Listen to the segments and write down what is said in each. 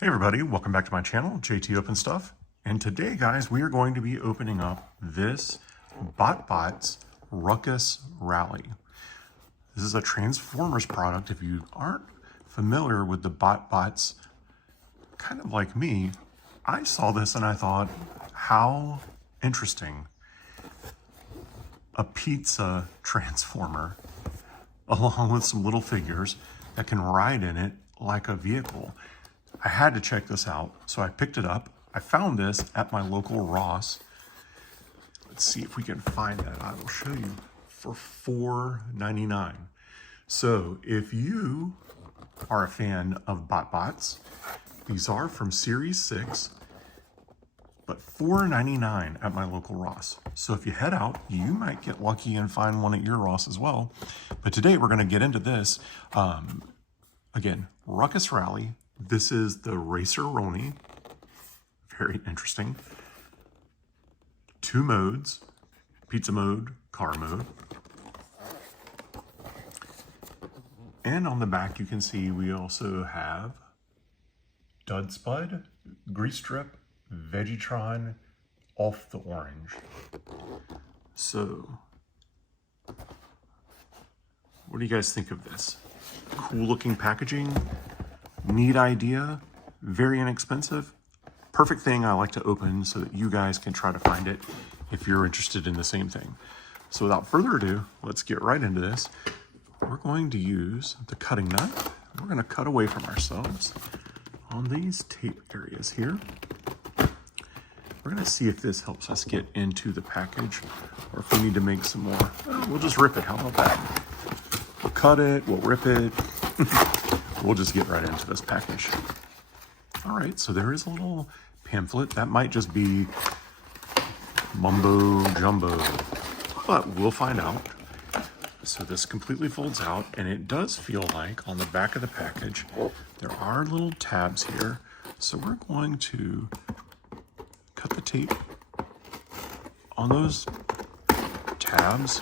Hey everybody, welcome back to my channel, JT Open Stuff. And today, guys, we are going to be opening up this BotBots Ruckus Rally. This is a Transformers product. If you aren't familiar with the BotBots, kind of like me, I saw this and I thought, how interesting. A pizza transformer along with some little figures that can ride in it like a vehicle. I had to check this out, so I picked it up. I found this at my local Ross. Let's see if we can find that. I will show you for $4.99. So if you are a fan of BotBots, these are from Series 6, but $4.99 at my local Ross. So if you head out, you might get lucky and find one at your Ross as well. But today we're going to get into this. Again, Ruckus Rally. This is the Racer-Roni. Very interesting. Two modes, pizza mode, car mode. And on the back you can see we also have Dud Spud, Grease Strip, Vegetron, Off the Orange. So, what do you guys think of this? Cool looking packaging. Neat idea, very inexpensive. Perfect thing I like to open so that you guys can try to find it if you're interested in the same thing. So without further ado, let's get right into this. We're going to use the cutting knife. We're going to cut away from ourselves on these tape areas here. We're going to see if this helps us get into the package or if we need to make some more. We'll just rip it. How about that? We'll cut it, we'll rip it. We'll just get right into this package. All right, so there is a little pamphlet. That might just be mumbo jumbo, but we'll find out. So this completely folds out, and it does feel like on the back of the package, there are little tabs here. So we're going to cut the tape on those tabs.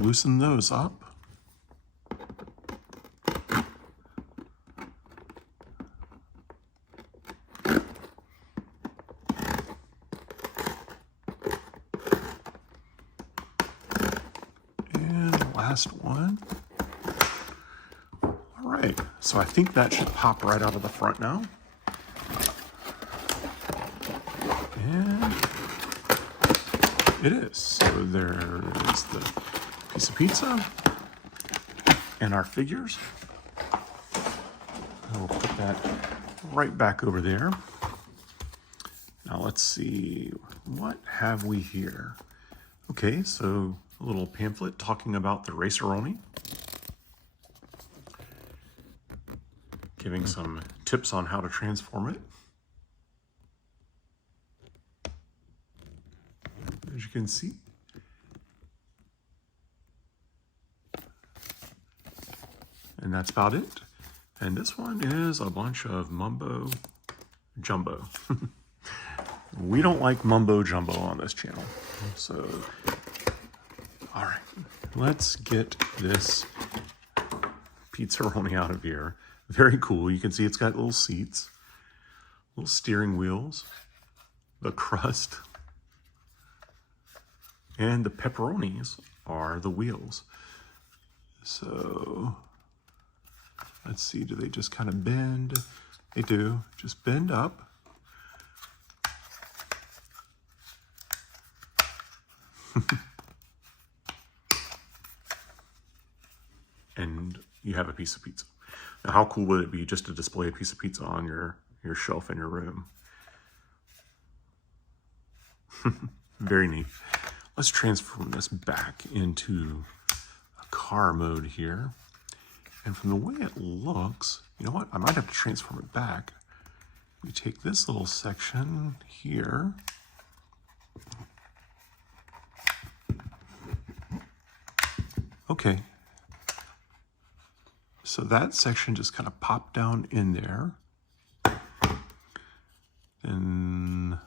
Loosen those up. And the last one. All right, so I think that should pop right out of the front now. And it is. So there is the piece of pizza and our figures. And we'll put that right back over there. Now let's see, what have we here? Okay, so a little pamphlet talking about the Racer-Roni, giving some tips on how to transform it. As you can see, and that's about it. And this one is a bunch of mumbo jumbo. We don't like mumbo jumbo on this channel. So, all right, let's get this Pizza-Roni out of here. Very cool. You can see it's got little seats, little steering wheels, the crust, and the pepperonis are the wheels. So, let's see, do they just kind of bend? They do, just bend up. And you have a piece of pizza. Now, how cool would it be just to display a piece of pizza on your shelf in your room? Very neat. Let's transform this back into a car mode here. And from the way it looks, you know what? I might have to transform it back. We take this little section here. Okay. So that section just kind of popped down in there. And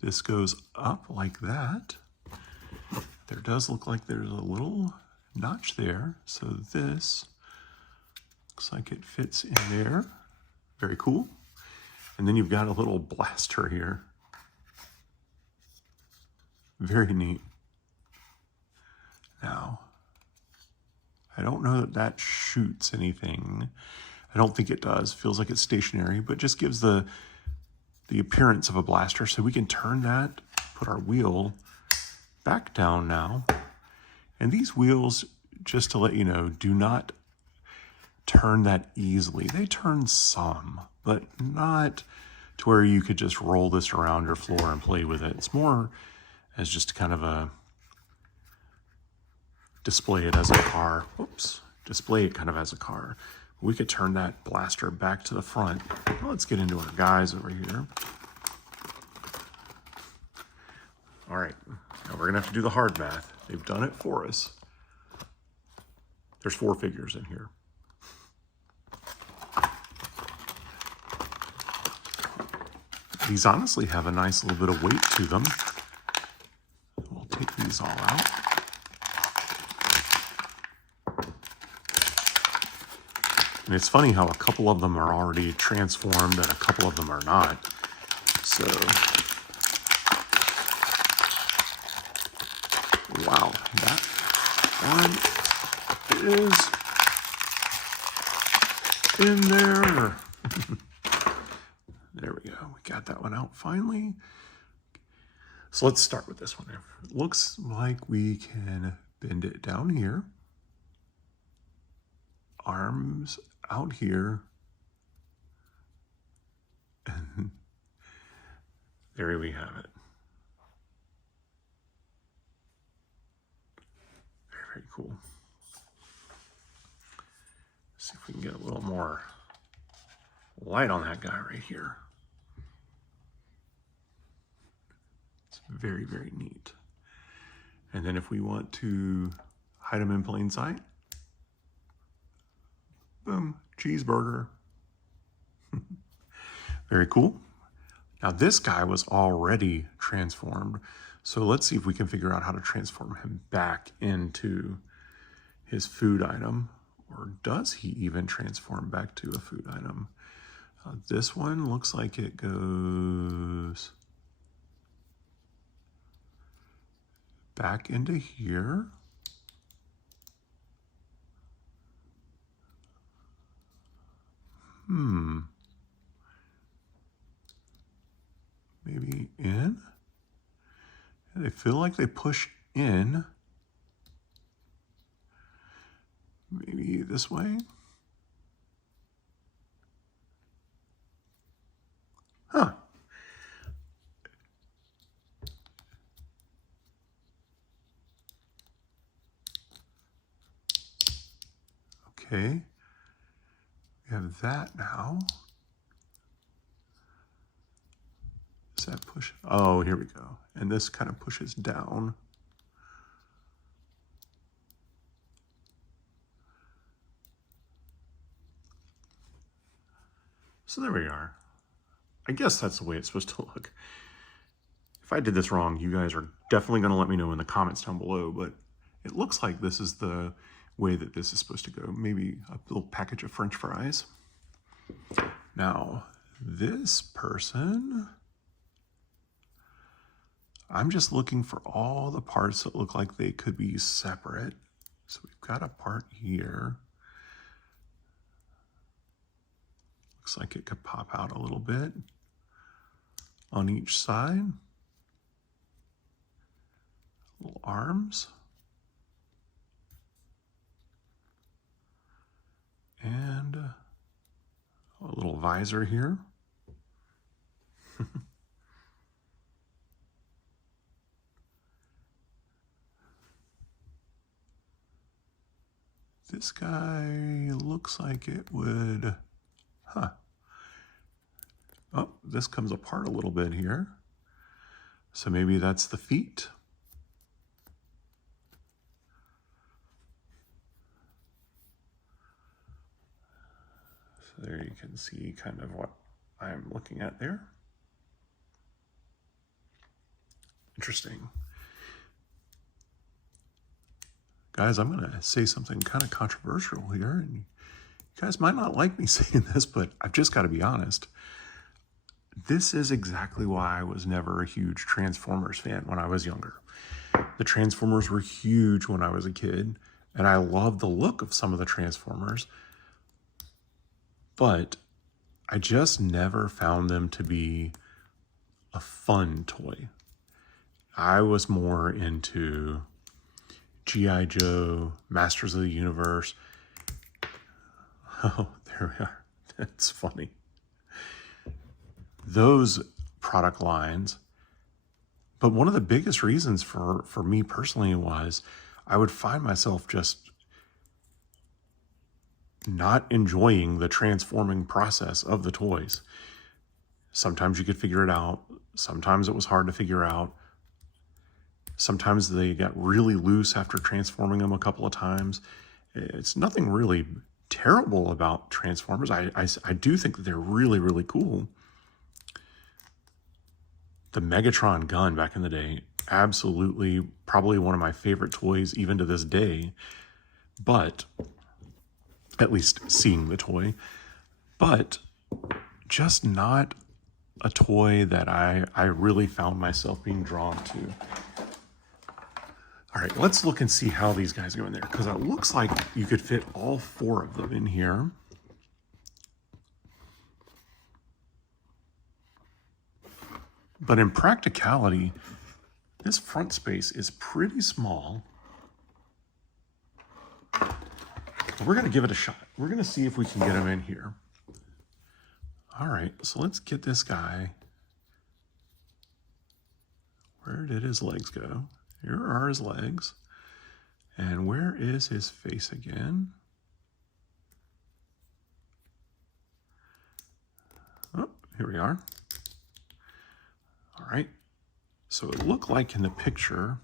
this goes up like that. There does look like there's a little notch there. So this looks like it fits in there. Very cool. And then you've got a little blaster here. Very neat. Now, I don't know that that shoots anything. I don't think it does. Feels like it's stationary, but just gives the appearance of a blaster. So we can turn that, put our wheel back down now. And these wheels, just to let you know, do not turn that easily. They turn some, but not to where you could just roll this around your floor and play with it. It's more as just kind of a display it as a car. Oops, display it kind of as a car. We could turn that blaster back to the front. Well, let's get into our guys over here. All right, now we're gonna have to do the hard math. They've done it for us. There's 4 figures in here. These honestly have a nice little bit of weight to them. We'll take these all out. And it's funny how a couple of them are already transformed and a couple of them are not. So, wow, that one is in there. There we go. We got that one out finally. So let's start with this one. It looks like we can bend it down here. Arms out here. And there we have it. Very, very cool. Let's see if we can get a little more light on that guy right here. It's very, very neat. And then if we want to hide them in plain sight, boom, cheeseburger. Very cool. Now this guy was already transformed. So let's see if we can figure out how to transform him back into his food item. Or does he even transform back to a food item? This one looks like it goes back into here. Maybe in? They feel like they push in. Maybe this way? Huh. Okay. We have that now. Does that push? Oh, here we go. And this kind of pushes down. So there we are. I guess that's the way it's supposed to look. If I did this wrong, you guys are definitely going to let me know in the comments down below, but it looks like this is the way that this is supposed to go. Maybe a little package of French fries. Now, this person, I'm just looking for all the parts that look like they could be separate. So we've got a part here. Looks like it could pop out a little bit on each side. Little arms. And a little visor here. This guy looks like it would, Oh, this comes apart a little bit here. So maybe that's the feet. So there you can see kind of what I'm looking at there. Interesting. Guys, I'm going to say something kind of controversial here, and you guys might not like me saying this, but I've just got to be honest. This is exactly why I was never a huge Transformers fan when I was younger. The Transformers were huge when I was a kid, and I loved the look of some of the Transformers, but I just never found them to be a fun toy. I was more into G.I. Joe, Masters of the Universe. Oh, there we are. That's funny. Those product lines. But one of the biggest reasons for me personally was I would find myself just not enjoying the transforming process of the toys. Sometimes you could figure it out. Sometimes it was hard to figure out. Sometimes they got really loose after transforming them a couple of times. It's nothing really terrible about Transformers. I do think that they're really, really cool. The Megatron gun back in the day, absolutely probably one of my favorite toys even to this day. But, at least seeing the toy, but just not a toy that I really found myself being drawn to. All right, let's look and see how these guys go in there, because it looks like you could fit all 4 of them in here. But in practicality, this front space is pretty small. We're going to give it a shot. We're going to see if we can get him in here. All right, so let's get this guy. Where did his legs go? Here are his legs. And where is his face again? Oh, here we are. All right. So it looked like in the picture,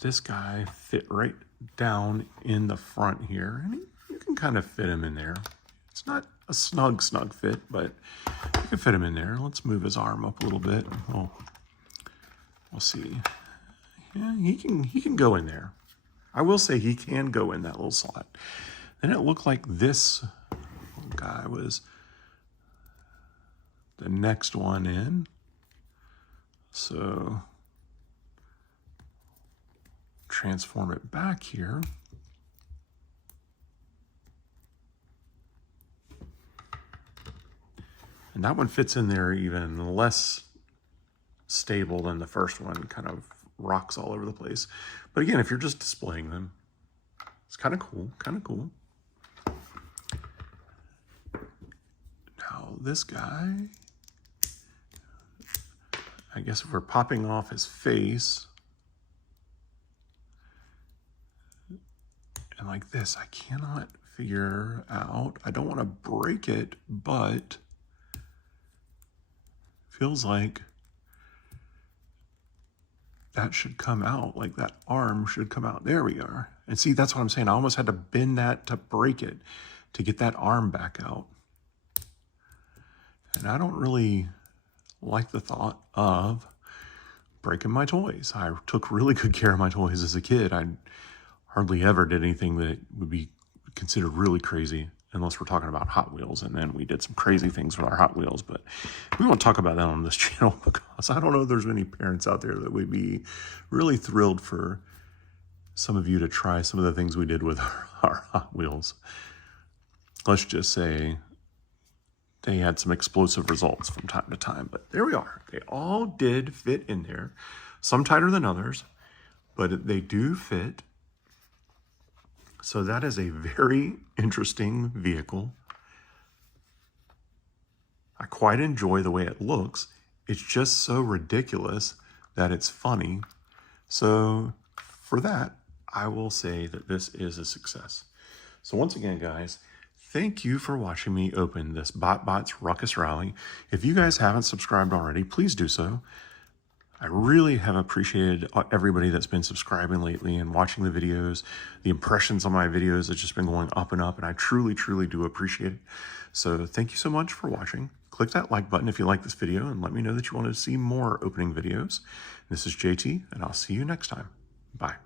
this guy fit right down in the front here. And you can kind of fit him in there. It's not a snug fit, but you can fit him in there. Let's move his arm up a little bit. We'll see. Yeah, he can go in there. I will say he can go in that little slot. Then it looked like this guy was the next one in. So transform it back here. And that one fits in there even less stable than the first one, kind of rocks all over the place. But again, if you're just displaying them, it's kind of cool, Now this guy, I guess if we're popping off his face, and like this, I cannot figure out, I don't want to break it, but feels like that should come out, like that arm should come out. There we are. And see, that's what I'm saying. I almost had to bend that to break it, to get that arm back out. And I don't really like the thought of breaking my toys. I took really good care of my toys as a kid. I hardly ever did anything that would be considered really crazy, unless we're talking about Hot Wheels, and then we did some crazy things with our Hot Wheels, but we won't talk about that on this channel because I don't know if there's many parents out there that would be really thrilled for some of you to try some of the things we did with our Hot Wheels. Let's just say they had some explosive results from time to time, but there we are. They all did fit in there, some tighter than others, but they do fit. So that is a very interesting vehicle. I quite enjoy the way it looks. It's just so ridiculous that it's funny. So for that, I will say that this is a success. So once again, guys, thank you for watching me open this BotBots Ruckus Rally. If you guys haven't subscribed already, please do so. I really have appreciated everybody that's been subscribing lately and watching the videos. The impressions on my videos have just been going up and up, and I truly, truly do appreciate it. So thank you so much for watching. Click that like button if you like this video, and let me know that you want to see more opening videos. This is JT, and I'll see you next time. Bye.